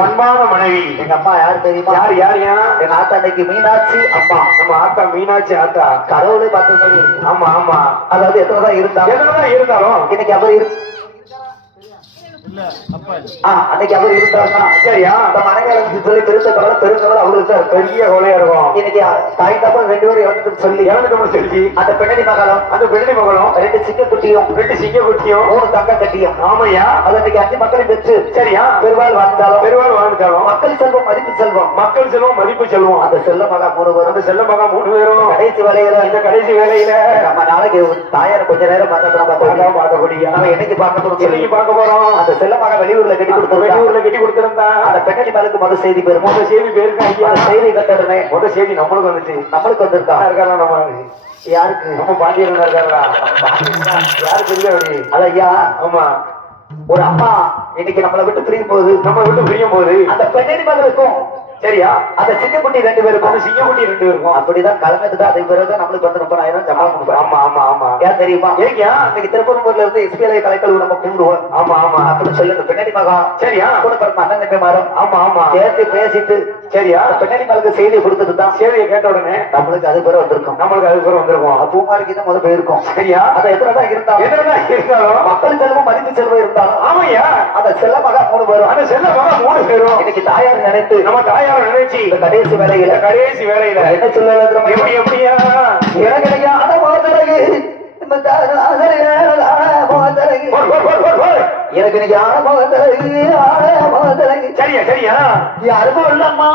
பண்பான மனைவி எங்க அம்மா யாரு தெரியுமா? யார் யார் எங்க ஆத்தா அன்னைக்கு மீனாட்சி அம்மா. நம்ம ஆத்தா மீனாட்சி ஆத்தா. கடவுளே பார்த்து சொல்லி. ஆமா ஆமா. அதாவது எத்தனைதான் இருந்தாலும் இன்னைக்கு அவர் அன்னைக்கு அவர் இருந்தாருன்னா சரியா மனைவி சொல்லி பெருந்தவரை அவங்களுக்கு பெரிய கொலையா இருக்கும். இன்னைக்கு தாய் தப்ப 2 பேரும் இறந்துட்டு சொல்லி அந்த பெண்ணடி மகளும் 2 சிங்கக்குட்டியும் 3 தங்க கட்டியும் ஆமையா அது அன்னைக்கு 5 மக்களையும் பெற்று சரியா பெருவாள் வாழ்ந்தாலும் மக்கள் செல்வம் மதிப்பு செல்வம் அந்த செல்ல மகா 3 பேரும் அந்த செல்ல மகா 3 பேரும் கடைசி வேலையில நம்ம நாளைக்கு தாயார் கொஞ்ச நேரம் பார்க்கக்கூடிய என்னைக்கு பார்க்க போறோம். அந்த செல்ல மகா வெளியூர்ல கட்டி கொடுத்திருந்தா அந்த பெண்ணடி மகளுக்கு முதல் செய்தி பேருக்கு ஐயா செய்தி கட்டணுமே. முதல் செய்தி நம்மளுக்கு வந்திருக்கா நம்ம யாருக்கு? நம்ம பாண்டியன் இருக்காரா? யாருக்கு இல்ல அப்படி அது ஐயா. ஆமா, ஒரு அம்மா இன்னைக்கு நம்மளை விட்டு பிரியும் போது அந்த பெண்ணடி மகளுக்கும் சரியா அந்த சிங்கக்குட்டி 2 பேருக்கும் அப்படிதான் கலந்துட்டு அதே பிறகு நம்மளுக்கு வந்து 30,000 சம்பளம் கொடுப்போம். ஆமா ஆமா ஆமா. ஏன் தெரியுமா? இன்னைக்கு திருப்பூர்ல இருந்து எஸ்பிஐ கலைக்கல் நம்ம கூப்பிடுவோம். ஆமா ஆமா அப்படின்னு சொல்லி அந்த பெண்ணடி மகா சரியா கூட பிறந்த அண்ணன் தம்பி மாறும். ஆமா ஆமா சேர்த்து பேசிட்டு சரியா பெண்ணடி மகளுக்கு செய்தியை கொடுத்துட்டு தான் செய்தியை கேட்ட உடனே நம்மளுக்கு அது பேர் வந்திருக்கும். பூமாரிக்கு தான் முதல் போயிருக்கும். சரியா அதை எத்தனைதான் இருந்தாலும் மக்கள் செல்வம் மதிப்பு செல்வம் இருந்தாலும் ஆமையா அந்த செல்ல மகா 3 பேரும் அந்த செல்ல மகா 3 பேரும் இன்னைக்கு தாயார் நினைத்து நம்ம தாயார் நினைச்சு இந்த கடைசி வேலையில என்ன சொல்ல எப்படியா எனக்கு ஆன மோதலகு எனக்கு இன்னைக்கு ஆன மோதலகு சரியா யாருக்கும் இல்லம்மா.